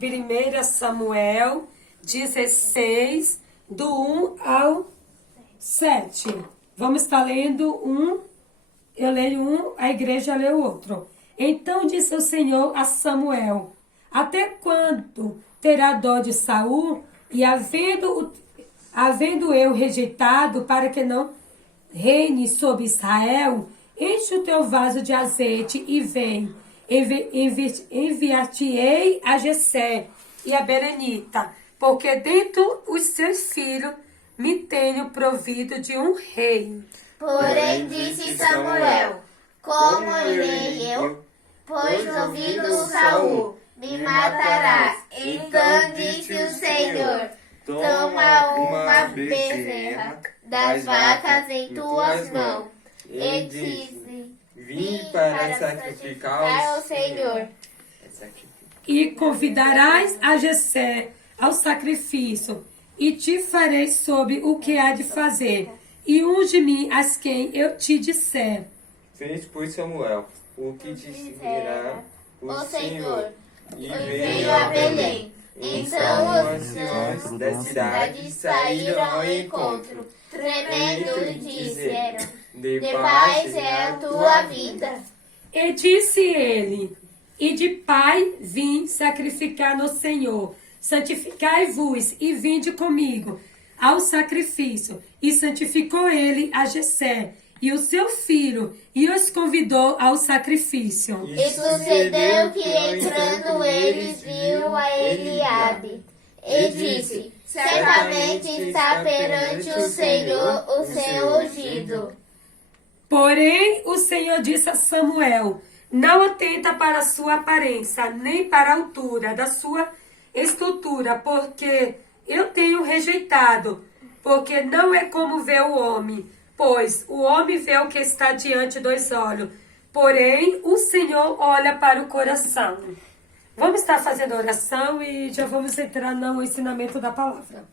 1 Samuel 16, do 1 ao 7. Vamos estar lendo um, eu leio um, a igreja lê o outro. Então disse o Senhor a Samuel: até quando terá dó de Saul, e havendo eu rejeitado para que não reine sobre Israel? Enche o teu vaso de azeite e vem. Enviar-te-ei a Jessé e a Berenita, porque dentro os seus filhos me tenho provido de um rei. Porém disse Samuel: como irei eu? Pois ouvindo Saul, me matará. Então disse o Senhor: toma uma bezerra das vacas em tuas mãos. E disse: vim para sacrificar ao Senhor. E convidarás a Jessé ao sacrifício, e te farei sobre o que há de fazer, e unge-me as quem eu te disser. Fez, pois, Samuel o que dissera o Senhor, e Veio a Belém. Então os anciãos da cidade saíram ao encontro, tremendo, e disseram: de paz é a tua vida. E disse ele: e de pai vim sacrificar no Senhor. Santificai-vos e vinde comigo ao sacrifício. E santificou ele a Jessé e o seu filho, e os convidou ao sacrifício. E sucedeu que, entrando eles, viu a Eliabe, e disse: certamente está perante o Senhor o seu ungido. Porém, o Senhor disse a Samuel: não atenta para a sua aparência, nem para a altura da sua estrutura, porque eu tenho rejeitado, porque não é como vê o homem, pois o homem vê o que está diante dos olhos, porém o Senhor olha para o coração. Vamos estar fazendo oração e já vamos entrar no ensinamento da palavra.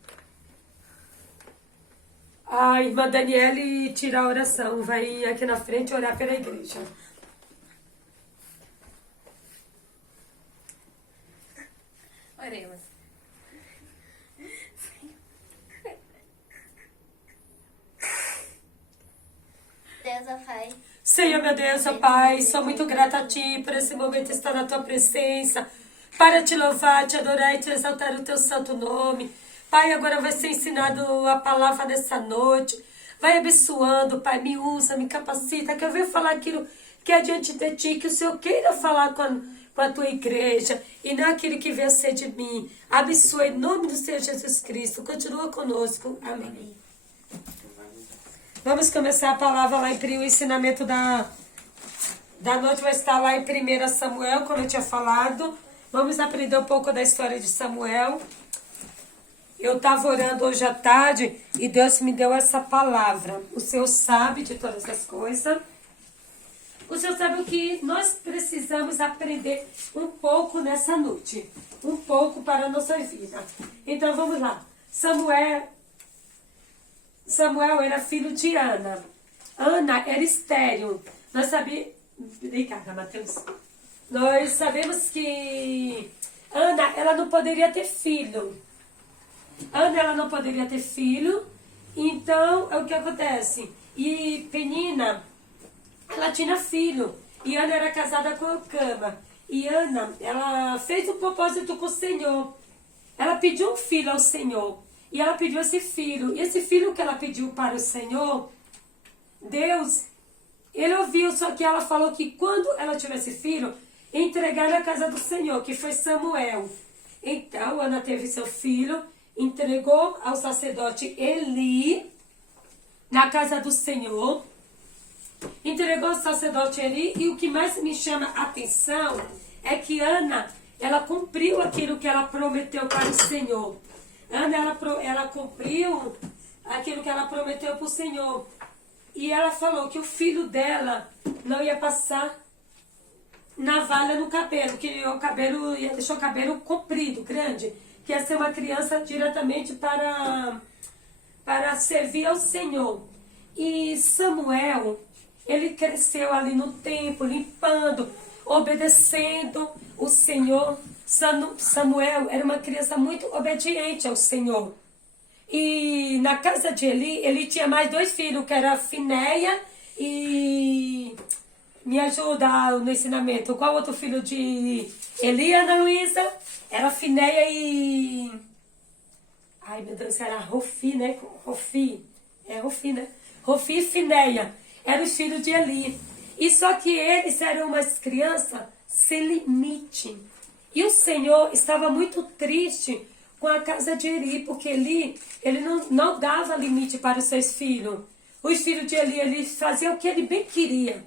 A irmã Daniele tira a oração, vai aqui na frente orar pela igreja. Oremos. Deus, ó Pai. Senhor, meu Deus, ó Pai, sou muito grata a Ti por esse momento estar na Tua presença, para Te louvar, Te adorar e Te exaltar o Teu santo nome. Pai, agora vai ser ensinado a palavra nessa noite. Vai abençoando, Pai, me usa, me capacita, que eu venha falar aquilo que é diante de Ti, que o Senhor queira falar com a Tua igreja, e não aquilo que venha ser de mim. Abençoa em nome do Senhor Jesus Cristo. Continua conosco. Amém. Vamos começar a palavra lá em o ensinamento da noite vai estar lá em 1 Samuel, como eu tinha falado. Vamos aprender um pouco da história de Samuel. Eu estava orando hoje à tarde e Deus me deu essa palavra. O Senhor sabe de todas as coisas. O Senhor sabe o que nós precisamos aprender um pouco nessa noite. Um pouco para a nossa vida. Então vamos lá. Samuel era filho de Ana. Ana era estéril. Nós sabemos... Obrigada, Matheus. Nós sabemos que Ana, ela não poderia ter filho. Ana, ela não poderia ter filho. Então, é o que acontece. E Penina, ela tinha filho. E Ana era casada com Eucama. E Ana, ela fez um propósito com o Senhor. Ela pediu um filho ao Senhor. E ela pediu esse filho. E esse filho que ela pediu para o Senhor, Deus, ele ouviu. Só que ela falou que quando ela tivesse filho, entregar na casa do Senhor, que foi Samuel. Então, Ana teve seu filho, entregou ao sacerdote Eli, na casa do Senhor. Entregou ao sacerdote Eli. E o que mais me chama a atenção é que Ana, ela cumpriu aquilo que ela prometeu para o Senhor. Ana, ela cumpriu aquilo que ela prometeu para o Senhor. E ela falou que o filho dela não ia passar navalha no cabelo, que o cabelo ia deixar o cabelo comprido, grande, que ia ser uma criança diretamente para servir ao Senhor. E Samuel, ele cresceu ali no templo, limpando, obedecendo o Senhor. Samuel era uma criança muito obediente ao Senhor. E na casa de Eli, ele tinha mais 2 filhos, que era Finéia e... Me ajuda no ensinamento. Qual outro filho de Eli, Ana Luísa? Era Finéia e... Ai, meu Deus, era Rofi, né? Rofi. É Rofi, né? Rofi e Finéia. Eram os filhos de Eli. E só que eles eram umas crianças sem limite. E o Senhor estava muito triste com a casa de Eli, porque Eli, ele não dava limite para os seus filhos. Os filhos de Eli, ele fazia o que ele bem queria.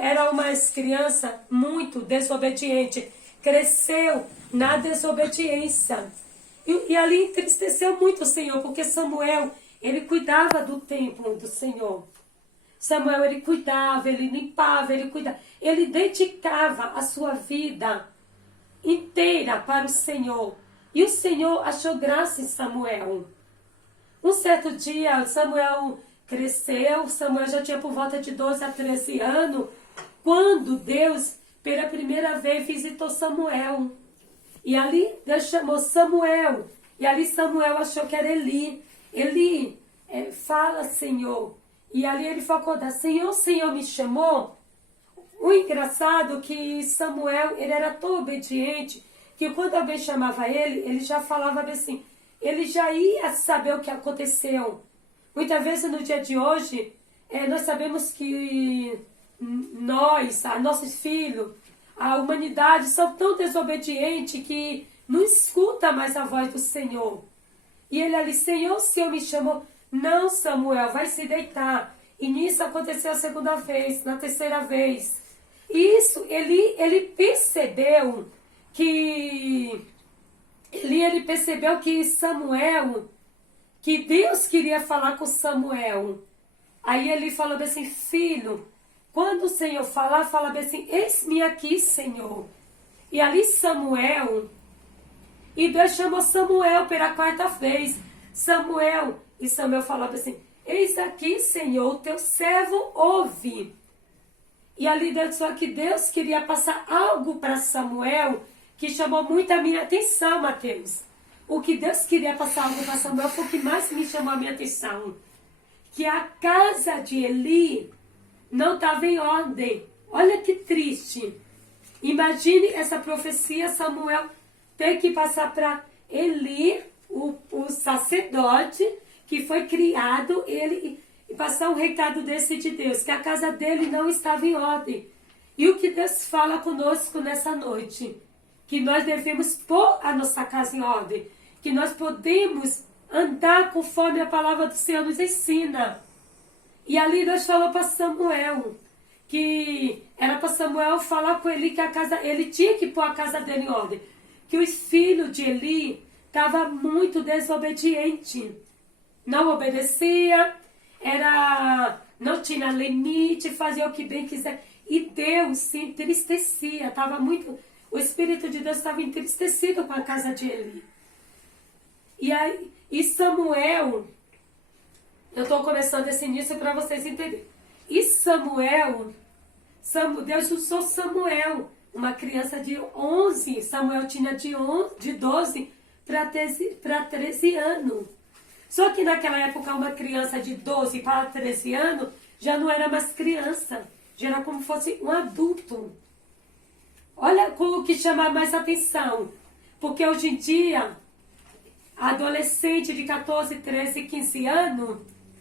Era uma criança muito desobediente. Cresceu na desobediência. E ali entristeceu muito o Senhor, porque Samuel, ele cuidava do templo do Senhor. Samuel, ele cuidava, ele limpava, ele cuidava. Ele dedicava a sua vida inteira para o Senhor. E o Senhor achou graça em Samuel. Um certo dia, Samuel cresceu, Samuel já tinha por volta de 12 a 13 anos, quando Deus, pela primeira vez, visitou Samuel. E ali Deus chamou Samuel. E ali Samuel achou que era Eli. Eli, fala, Senhor. E ali ele foi acordar. Senhor, Senhor me chamou. O engraçado é que Samuel, ele era tão obediente, que quando alguém chamava ele, ele já falava assim. Ele já ia saber o que aconteceu. Muitas vezes no dia de hoje, nós sabemos que nós, nossos filhos, a humanidade são tão desobedientes que não escuta mais a voz do Senhor. E ele ali, Senhor, o Senhor me chamou. Não, Samuel, vai se deitar. E nisso aconteceu a segunda vez, na terceira vez. E isso, ele percebeu que... Ele percebeu que Samuel, que Deus queria falar com Samuel. Aí ele falou assim, filho, quando o Senhor falar, fala assim, eis-me aqui, Senhor. E ali Samuel, e Deus chamou Samuel pela 4ª vez. Samuel, e Samuel falava assim, eis aqui, Senhor, o teu servo ouve. E ali Deus falou que Deus queria passar algo para Samuel, que chamou muito a minha atenção, Mateus. O que Deus queria passar algo para Samuel foi o que mais me chamou a minha atenção. Que a casa de Eli não estava em ordem. Olha que triste. Imagine essa profecia, Samuel ter que passar para Eli, o sacerdote, que foi criado, ele e passar um recado desse de Deus, que a casa dele não estava em ordem. E o que Deus fala conosco nessa noite? Que nós devemos pôr a nossa casa em ordem, que nós podemos andar conforme a palavra do Senhor nos ensina. E ali Deus falou para Samuel, que era para Samuel falar com Eli que ele tinha que pôr a casa dele em ordem, que os filhos de Eli estavam muito desobedientes, não obedecia, não tinha limite, fazia o que bem quiser. E Deus se entristecia, o Espírito de Deus estava entristecido com a casa de Eli. E Samuel, eu estou começando esse início para vocês entenderem. E Samuel, Deus usou Samuel, uma criança de 11, Samuel tinha de 12 para 13 anos. Só que naquela época uma criança de 12 para 13 anos já não era mais criança, já era como se fosse um adulto. Olha o que chama mais atenção, porque hoje em dia, adolescente de 14, 13, 15 anos,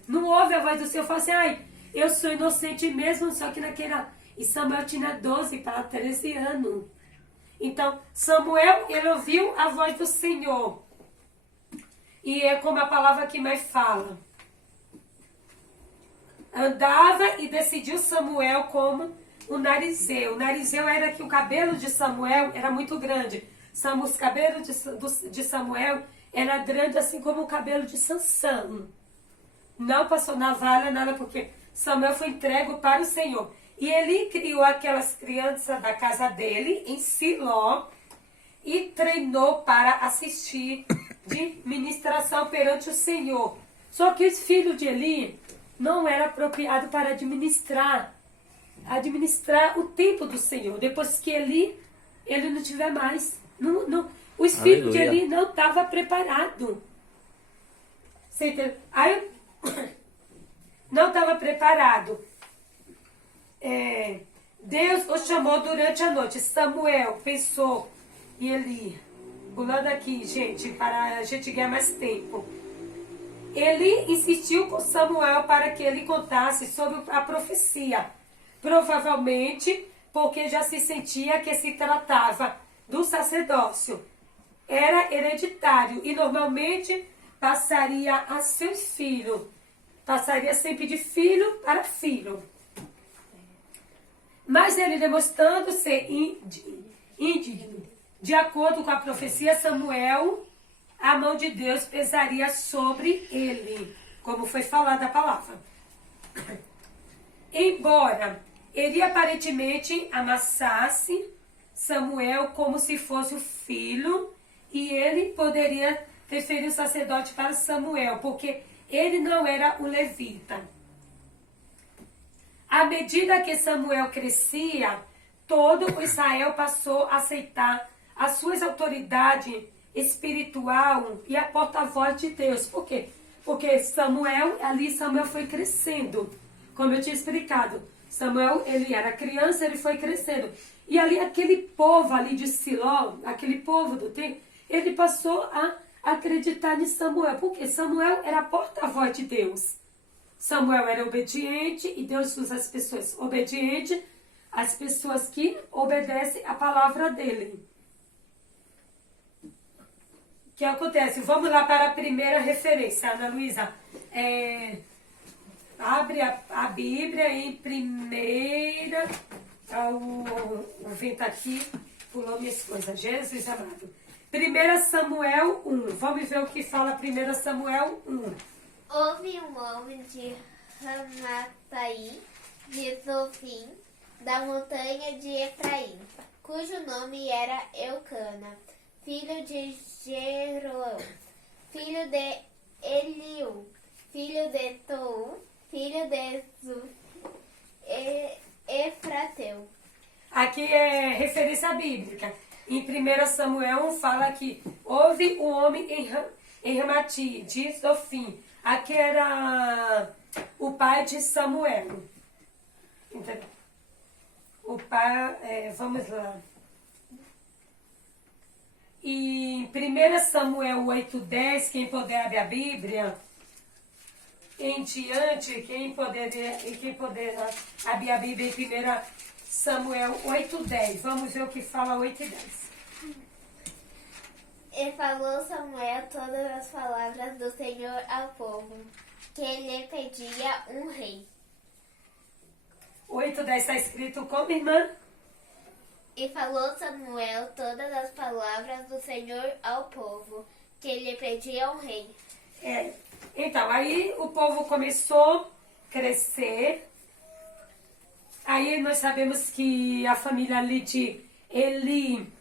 não ouve a voz do Senhor e fala assim, ai, eu sou inocente mesmo, só que naquela... E Samuel tinha 12 para 13 anos. Então, Samuel, ele ouviu a voz do Senhor. E é como a palavra que mais fala. Andava e decidiu Samuel como o narizeu. O narizeu era que o cabelo de Samuel era muito grande. Os cabelos de Samuel era grande assim como o cabelo de Sansão. Não passou navalha, nada, porque Samuel foi entregue para o Senhor. E ele criou aquelas crianças da casa dele, em Siló, e treinou para assistir de ministração perante o Senhor. Só que os filhos de Eli não eram apropriados para administrar o tempo do Senhor. Depois que ele não tiver mais. O espírito de Aleluia. Eli não estava preparado. Você entendeu? Aí, não estava preparado. Deus o chamou durante a noite. Samuel pensou em Eli. Pulando aqui, gente, para a gente ganhar mais tempo. Eli insistiu com Samuel para que ele contasse sobre a profecia. Provavelmente porque já se sentia que se tratava do sacerdócio. Era hereditário e normalmente passaria a seu filho. Passaria sempre de filho para filho. Mas ele, demonstrando ser indigno, de acordo com a profecia, Samuel, a mão de Deus pesaria sobre ele, como foi falada a palavra. Embora ele aparentemente amassasse Samuel como se fosse o filho, e ele poderia preferir o sacerdote para Samuel, porque ele não era o levita. À medida que Samuel crescia, todo o Israel passou a aceitar as suas autoridades espiritual e a porta-voz de Deus. Por quê? Porque Samuel foi crescendo. Como eu tinha explicado, Samuel, ele era criança, ele foi crescendo. E ali, aquele povo ali de Siló, aquele povo do templo, ele passou a acreditar em Samuel. Porque Samuel era a porta-voz de Deus. Samuel era obediente e Deus usa as pessoas obedientes, as pessoas que obedecem a palavra dele. O que acontece? Vamos lá para a primeira referência, Ana Luísa. Abre a Bíblia em primeira... O vento aqui pulou minhas coisas. Jesus amado. 1 Samuel 1. Vamos ver o que fala 1 Samuel 1. Houve um homem de Ramataí, de Zofim, da montanha de Efraim, cujo nome era Eucana, filho de Jeroão, filho de Eliú, filho de Tou, filho de Zuf, Efrateu. Aqui é referência bíblica. Em 1 Samuel 1 fala que houve um homem em Ramati, de Zofim. Aqui era o pai de Samuel. Entendeu? O pai, vamos lá. E em 1 Samuel 8:10, quem puder abrir a Bíblia, em diante, quem puder abrir a Bíblia em 1 Samuel 8:10. Vamos ver o que fala 8:10. E falou Samuel todas as palavras do Senhor ao povo, que lhe pedia um rei. 8:10 está escrito como, irmã? E falou Samuel todas as palavras do Senhor ao povo, que lhe pedia um rei. Então, aí o povo começou a crescer. Aí nós sabemos que a família ali de Eli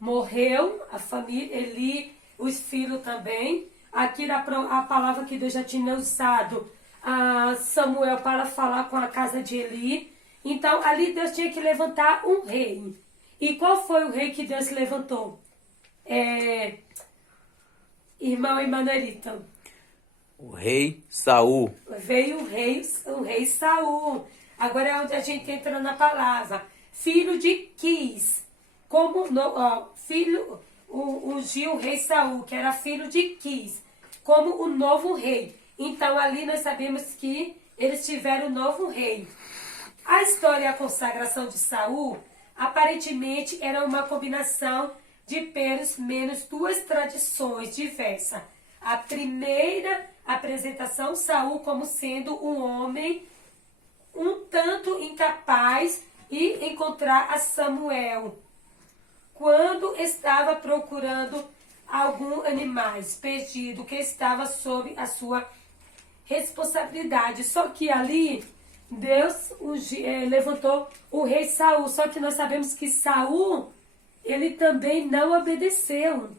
morreu, a família Eli, os filhos também. Aqui a palavra que Deus já tinha usado a Samuel para falar com a casa de Eli. Então, ali Deus tinha que levantar um rei. E qual foi o rei que Deus levantou? Irmão Emanuelito. O rei Saul. Veio o rei Saul. Agora é onde a gente entra na palavra. Filho de Quis. Ungiu o rei Saul, que era filho de Quis, como o novo rei. Então ali nós sabemos que eles tiveram um novo rei. A história e a consagração de Saul aparentemente era uma combinação de pelos menos duas tradições diversas. A primeira apresentação, Saul como sendo um homem um tanto incapaz e encontrar a Samuel quando estava procurando algum animal perdido que estava sob a sua responsabilidade. Só que ali Deus levantou o rei Saul. Só que nós sabemos que Saul, ele também não obedeceu.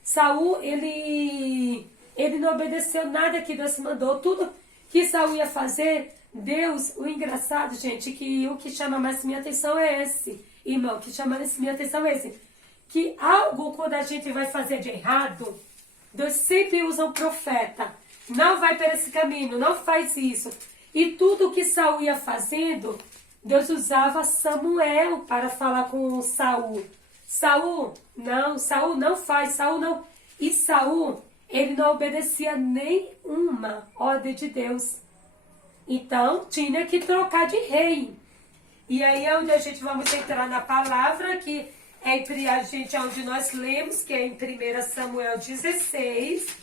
Saul, ele não obedeceu nada que Deus mandou. Tudo que Saul ia fazer, Deus, o engraçado, gente, que o que chama mais minha atenção é esse. Irmão, o que chama mais minha atenção é esse. que algo, quando a gente vai fazer de errado, Deus sempre usa um profeta. Não vai por esse caminho, não faz isso. E tudo que Saul ia fazendo, Deus usava Samuel para falar com Saul. Saul não faz, Saul não. E Saul, ele não obedecia nenhuma ordem de Deus. Então, tinha que trocar de rei. E aí é onde a gente vamos entrar na palavra, que é entre a gente, onde nós lemos, que é em 1 Samuel 16,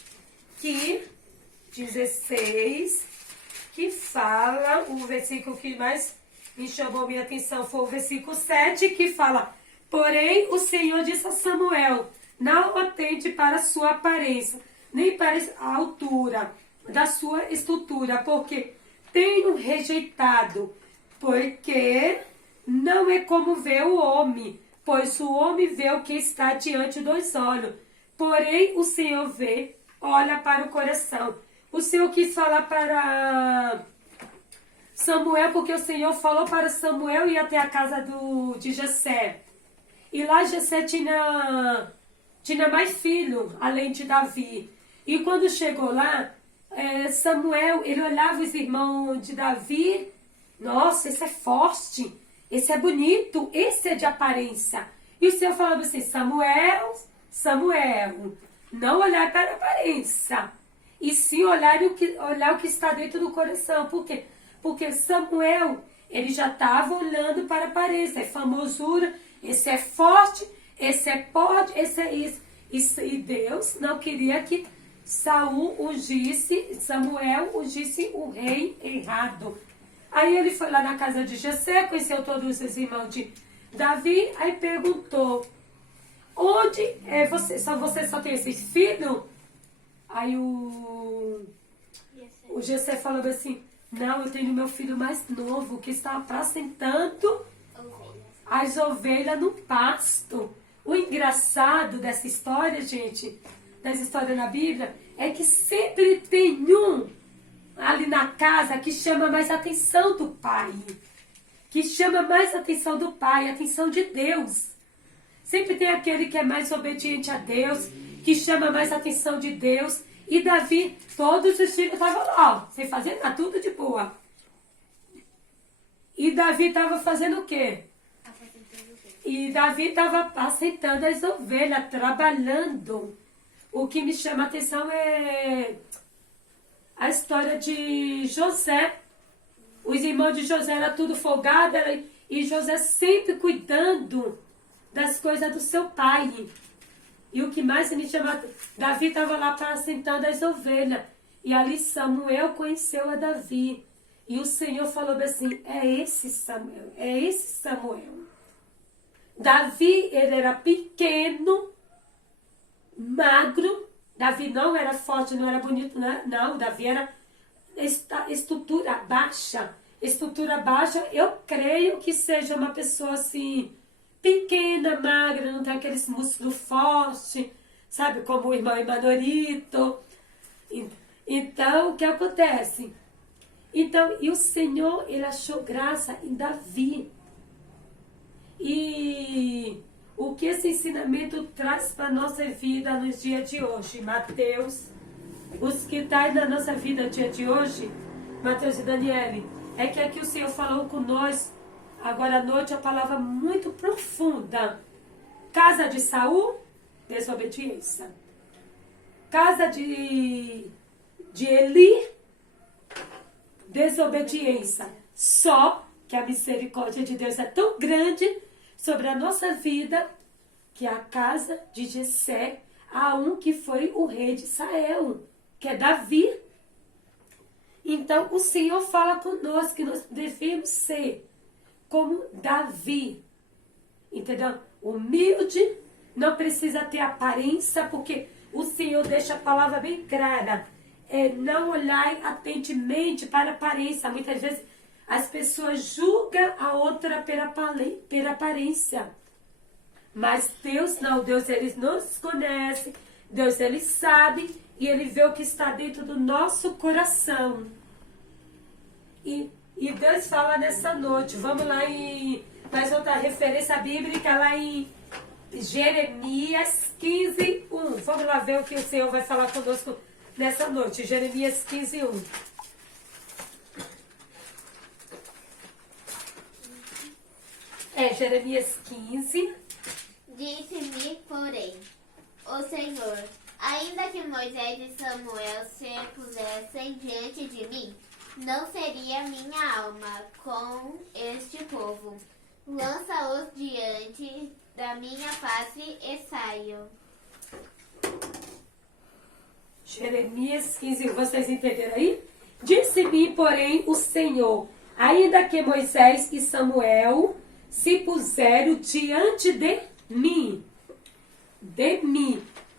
que fala, o versículo que mais me chamou minha atenção foi o versículo 7, que fala: porém, o Senhor disse a Samuel, não atente para a sua aparência, nem para a altura da sua estrutura, porque tenho rejeitado, porque não é como vê o homem, pois o homem vê o que está diante dos olhos, porém o Senhor vê, olha para o coração. O Senhor quis falar para Samuel, porque o Senhor falou para Samuel ir até a casa de Jessé. E lá Jessé tinha mais filho, além de Davi. E quando chegou lá, Samuel, ele olhava os irmãos de Davi. Nossa, esse é forte, esse é bonito, esse é de aparência. E o Senhor falava assim: Samuel, não olhar para a aparência, e sim olhar o que está dentro do coração. Por quê? Porque Samuel, ele já estava olhando para a aparência, é famosura, esse é forte, esse é forte, esse é isso. E Deus não queria que Samuel ungisse o rei errado. Aí ele foi lá na casa de Jessé, conheceu todos os irmãos de Davi, aí perguntou: onde é você? Você só tem esses filhos? Aí o Jessé falou assim: não, eu tenho meu filho mais novo, que está apacentando as ovelhas no pasto. O engraçado dessa história, gente, dessa história na Bíblia, é que sempre tem um ali na casa que chama mais a atenção do pai. Que chama mais a atenção do pai, a atenção de Deus. Sempre tem aquele que é mais obediente a Deus, que chama mais a atenção de Deus. E Davi, todos os filhos estavam lá, ó, sem fazer nada, tudo de boa. E Davi estava fazendo o quê? E Davi estava apacentando as ovelhas, trabalhando. O que me chama a atenção é a história de José. Os irmãos de José eram tudo folgados, e José sempre cuidando das coisas do seu pai. E o que mais me chama, Davi estava lá apacentando as ovelhas. E ali Samuel conheceu a Davi. E o Senhor falou assim: é esse Samuel, é esse Samuel. Davi, ele era pequeno, magro. Davi não era forte, não era bonito, não. Davi era estrutura baixa. Estrutura baixa, eu creio que seja uma pessoa assim, pequena, magra, não tem aqueles músculos fortes, sabe? Como o irmão Emanuelito. Então, o que acontece? Então, e o Senhor, ele achou graça em Davi. E o que esse ensinamento traz para a nossa vida nos dias de hoje? Mateus, os que estão na nossa vida no dia de hoje, Mateus e Daniele, é que aqui o Senhor falou com nós, agora à noite, a palavra muito profunda. Casa de Saul, desobediência. Casa de Eli, desobediência. Só que a misericórdia de Deus é tão grande sobre a nossa vida, que a casa de Jessé, há um que foi o rei de Israel, que é Davi. Então o Senhor fala conosco que nós devemos ser como Davi, entendeu? Humilde, não precisa ter aparência, porque o Senhor deixa a palavra bem clara. Não olhar atentamente para a aparência. Muitas vezes as pessoas julgam a outra pela aparência. Mas Deus não, Deus ele nos conhece, Deus ele sabe e ele vê o que está dentro do nosso coração. E Deus fala nessa noite, vamos lá em mais outra referência bíblica lá em Jeremias 15, 1. Vamos lá ver o que o Senhor vai falar conosco nessa noite. Jeremias 15, 1. Jeremias 15. Disse-me, porém, o Senhor, ainda que Moisés e Samuel se pusessem diante de mim, não seria minha alma com este povo. Lança-os diante da minha face e saiam. Jeremias 15, vocês entenderam aí? Disse-me, porém, o Senhor, ainda que Moisés e Samuel se puseram diante de mim,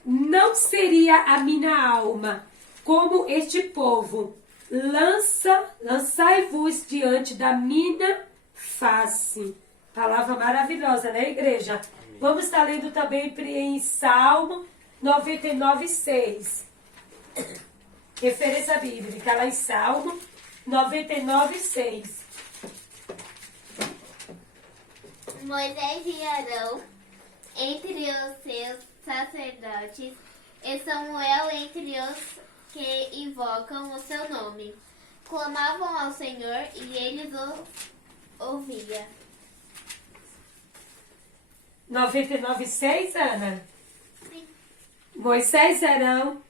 não seria a minha alma como este povo. Lançai-vos diante da minha face. Palavra maravilhosa, né, igreja? Vamos estar lendo também em Salmo 99, 6. Referência bíblica, lá em Salmo 99, 6. Moisés e Arão entre os seus sacerdotes e Samuel entre os que invocam o seu nome. Clamavam ao Senhor e ele os ouvia. 99, 6, Ana? Sim. Moisés e Arão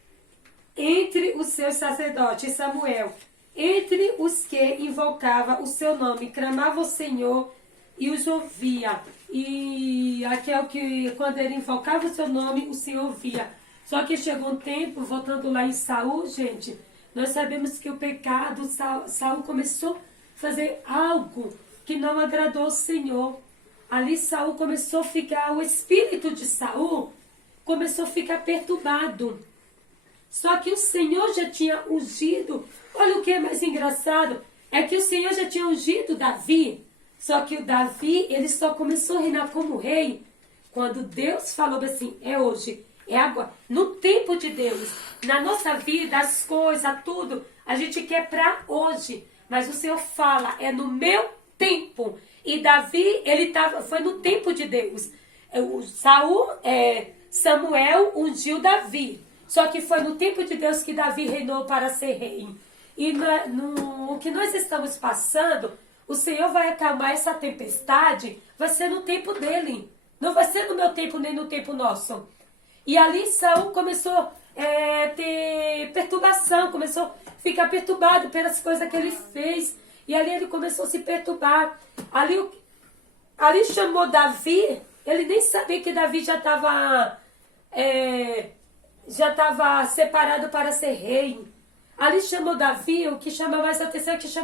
entre os seus sacerdotes, Samuel, entre os que invocava o seu nome, clamava ao Senhor e os ouvia. E aqui é o que, quando ele invocava o seu nome, o Senhor ouvia. Só que chegou um tempo, voltando lá em Saul, gente, nós sabemos que o pecado, Saul começou a fazer algo que não agradou ao Senhor. Ali Saul começou a ficar, o espírito de Saul começou a ficar perturbado. Só que o Senhor já tinha ungido. Olha o que é mais engraçado, é que o Senhor já tinha ungido Davi. Só que o Davi, ele só começou a reinar como rei quando Deus falou assim, é hoje, é agora. No tempo de Deus, na nossa vida, as coisas, tudo, a gente quer pra hoje. Mas o Senhor fala, é no meu tempo. E Davi, foi no tempo de Deus. Samuel ungiu Davi. Só que foi no tempo de Deus que Davi reinou para ser rei. E no que nós estamos passando, o Senhor vai acalmar essa tempestade, vai ser no tempo dele. Não vai ser no meu tempo, nem no tempo nosso. E ali Saul começou a ter perturbação, começou a ficar perturbado pelas coisas que ele fez. E ali ele começou a se perturbar. Ali chamou Davi, ele nem sabia que Davi já estava separado para ser rei. Ali chamou Davi, o que chama mais atenção é que chamou